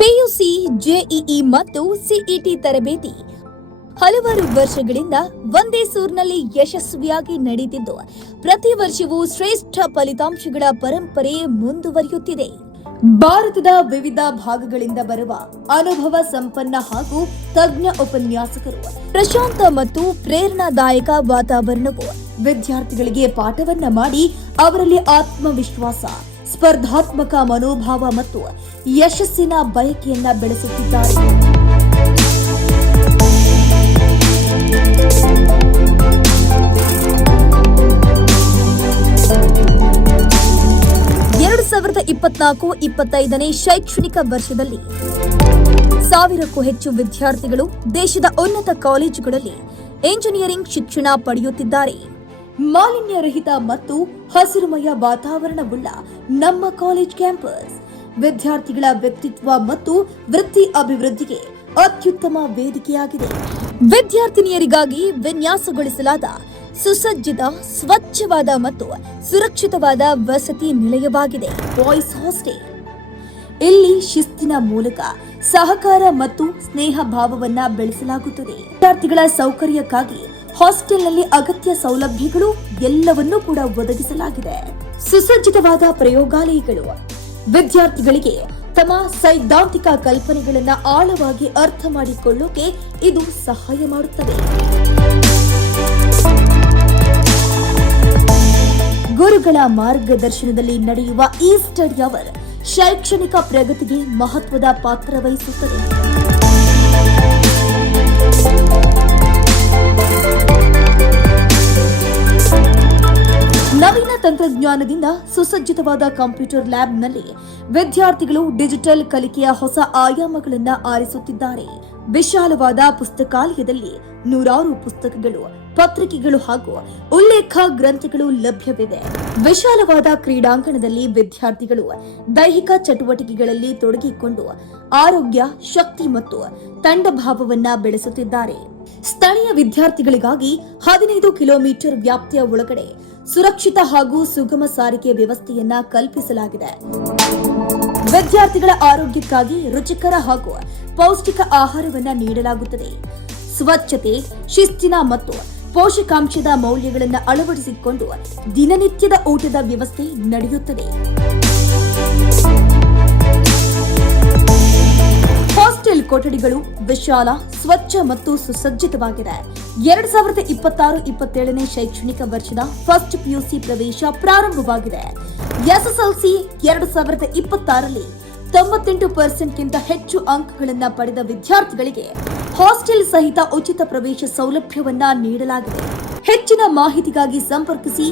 PUC, JEE ಮತ್ತು CET ತರಬೇತಿ ಹಲವಾರು ವರ್ಷಗಳಿಂದ ಒಂದೇ ಸೂರಿನಲ್ಲಿ ಯಶಸ್ವಿಯಾಗಿ ನಡೆದಿದ್ದು ಪ್ರತಿ ವರ್ಷವೂ ಶ್ರೇಷ್ಠ ಫಲಿತಾಂಶಗಳ ಪರಂಪರೆ ಮುಂದುವರಿಯುತ್ತಿದೆ. ಭಾರತದ ವಿವಿಧ ಭಾಗಗಳಿಂದ ಬರುವ ಅನುಭವ ಸಂಪನ್ನ ಹಾಗೂ ತಜ್ಞ ಉಪನ್ಯಾಸಕರು ಪ್ರಶಾಂತ ಮತ್ತು ಪ್ರೇರಣಾದಾಯಕ ವಾತಾವರಣವು ವಿದ್ಯಾರ್ಥಿಗಳಿಗೆ ಪಾಠವನ್ನ ಮಾಡಿ ಅವರಲ್ಲಿ ಆತ್ಮವಿಶ್ವಾಸ, ಸ್ಪರ್ಧಾತ್ಮಕ ಮನೋಭಾವ ಮತ್ತು ಯಶಸ್ಸಿನ ಬಯಕೆಯನ್ನ ಬೆಳೆಸುತ್ತಿದ್ದಾರೆ. ಎರಡು 2024-25ನೇ ಶೈಕ್ಷಣಿಕ ವರ್ಷದಲ್ಲಿ 1000ಕ್ಕೂ ಹೆಚ್ಚು ವಿದ್ಯಾರ್ಥಿಗಳು ದೇಶದ ಉನ್ನತ ಕಾಲೇಜುಗಳಲ್ಲಿ ಎಂಜಿನಿಯರಿಂಗ್ ಶಿಕ್ಷಣ ಪಡೆಯುತ್ತಿದ್ದಾರೆ. ಮಾಲಿನ್ಯ ರಹಿತ ಮತ್ತು ಹಸಿರುಮಯ ವಾತಾವರಣವುಳ್ಳ ನಮ್ಮ ಕಾಲೇಜ್ ಕ್ಯಾಂಪಸ್ ವಿದ್ಯಾರ್ಥಿಗಳ ವ್ಯಕ್ತಿತ್ವ ಮತ್ತು ವೃತ್ತಿ ಅಭಿವೃದ್ಧಿಗೆ ಅತ್ಯುತ್ತಮ ವೇದಿಕೆಯಾಗಿದೆ. ವಿದ್ಯಾರ್ಥಿನಿಯರಿಗಾಗಿ ವಿನ್ಯಾಸಗೊಳಿಸಲಾದ ಸುಸಜ್ಜಿತ, ಸ್ವಚ್ಛವಾದ ಮತ್ತು ಸುರಕ್ಷಿತವಾದ ವಸತಿ ನಿಲಯವಾಗಿದೆ. ಬಾಯ್ಸ್ ಹಾಸ್ಟೆಲ್ ಇಲ್ಲಿ ಶಿಸ್ತಿನ ಮೂಲಕ ಸಹಕಾರ ಮತ್ತು ಸ್ನೇಹ ಭಾವವನ್ನ ಬೆಳೆಸಲಾಗುತ್ತದೆ. ವಿದ್ಯಾರ್ಥಿಗಳ ಸೌಕರ್ಯಕ್ಕಾಗಿ ಹಾಸ್ಟೆಲ್ನಲ್ಲಿ ಅಗತ್ಯ ಸೌಲಭ್ಯಗಳು ಎಲ್ಲವನ್ನೂ ಕೂಡ ಒದಗಿಸಲಾಗಿದೆ. ಸುಸಜ್ಜಿತವಾದ ಪ್ರಯೋಗಾಲಯಗಳು ವಿದ್ಯಾರ್ಥಿಗಳಿಗೆ ತಮ್ಮ ಸೈದ್ಧಾಂತಿಕ ಕಲ್ಪನೆಗಳನ್ನು ಆಳವಾಗಿ ಅರ್ಥ ಮಾಡಿಕೊಳ್ಳೋಕೆ ಇದು ಸಹಾಯ ಮಾಡುತ್ತದೆ. ಗುರುಗಳ ಮಾರ್ಗದರ್ಶನದಲ್ಲಿ ನಡೆಯುವ ಈ ಸ್ಟಡಿ ಅವರ್ ಶೈಕ್ಷಣಿಕ ಪ್ರಗತಿಗೆ ಮಹತ್ವದ ಪಾತ್ರ ವಹಿಸುತ್ತದೆ. ನವೀನ ತಂತ್ರಜ್ಞಾನದಿಂದ ಸುಸಜ್ಜಿತವಾದ ಕಂಪ್ಯೂಟರ್ ಲ್ಯಾಬ್ನಲ್ಲಿ ವಿದ್ಯಾರ್ಥಿಗಳು ಡಿಜಿಟಲ್ ಕಲಿಕೆಯ ಹೊಸ ಆಯಾಮಗಳನ್ನು ಆರಿಸುತ್ತಿದ್ದಾರೆ. ವಿಶಾಲವಾದ ಪುಸ್ತಕಾಲಯದಲ್ಲಿ ನೂರಾರು ಪುಸ್ತಕಗಳು, ಪತ್ರಿಕೆಗಳು ಹಾಗೂ ಉಲ್ಲೇಖ ಗ್ರಂಥಗಳು ಲಭ್ಯವಿದೆ. ವಿಶಾಲವಾದ ಕ್ರೀಡಾಂಗಣದಲ್ಲಿ ವಿದ್ಯಾರ್ಥಿಗಳು ದೈಹಿಕ ಚಟುವಟಿಕೆಗಳಲ್ಲಿ ತೊಡಗಿಕೊಂಡು ಆರೋಗ್ಯ, ಶಕ್ತಿ ಮತ್ತು ತಂಡ ಭಾವವನ್ನ ಬೆಳೆಸುತ್ತಿದ್ದಾರೆ. ಸ್ಥಳೀಯ ವಿದ್ಯಾರ್ಥಿಗಳಿಗಾಗಿ 15 ಕಿಲೋಮೀಟರ್ ವ್ಯಾಪ್ತಿಯ ಒಳಗಡೆ ಸುರಕ್ಷಿತ ಹಾಗೂ ಸುಗಮ ಸಾರಿಗೆ ವ್ಯವಸ್ಥೆಯನ್ನ ಕಲ್ಪಿಸಲಾಗಿದೆ. ವಿದ್ಯಾರ್ಥಿಗಳ ಆರೋಗ್ಯಕ್ಕಾಗಿ ರುಚಿಕರ ಹಾಗೂ ಪೌಷ್ಟಿಕ ಆಹಾರವನ್ನ ನೀಡಲಾಗುತ್ತದೆ. ಸ್ವಚ್ಛತೆ, ಶಿಸ್ತಿನ ಮತ್ತು ಪೋಷಕಾಂಶದ ಮೌಲ್ಯಗಳನ್ನು ಅಳವಡಿಸಿಕೊಂಡು ದಿನನಿತ್ಯದ ಊಟದ ವ್ಯವಸ್ಥೆ ನಡೆಯುತ್ತದೆ. ಹಾಸ್ಟೆಲ್ ಕೊಠಡಿಗಳು ವಿಶಾಲ, ಸ್ವಚ್ಛ ಮತ್ತು ಸುಸಜ್ಜಿತವಾಗಿದೆ. 2026-27ನೇ ಶೈಕ್ಷಣಿಕ ವರ್ಷದ ಫಸ್ಟ್ ಪಿಯುಸಿ ಪ್ರವೇಶ ಪ್ರಾರಂಭವಾಗಿದೆ. ಎಸ್ಎಸ್ಎಲ್ಸಿ 2026ರಲ್ಲಿ 98%ಗಿಂತ ಹೆಚ್ಚು ಅಂಕಗಳನ್ನು ಪಡೆದ ವಿದ್ಯಾರ್ಥಿಗಳಿಗೆ ಹಾಸ್ಟೆಲ್ ಸಹಿತ ಉಚಿತ ಪ್ರವೇಶ ಸೌಲಭ್ಯವನ್ನ ನೀಡಲಾಗಿದೆ. ಹೆಚ್ಚಿನ ಮಾಹಿತಿಗಾಗಿ ಸಂಪರ್ಕಿಸಿ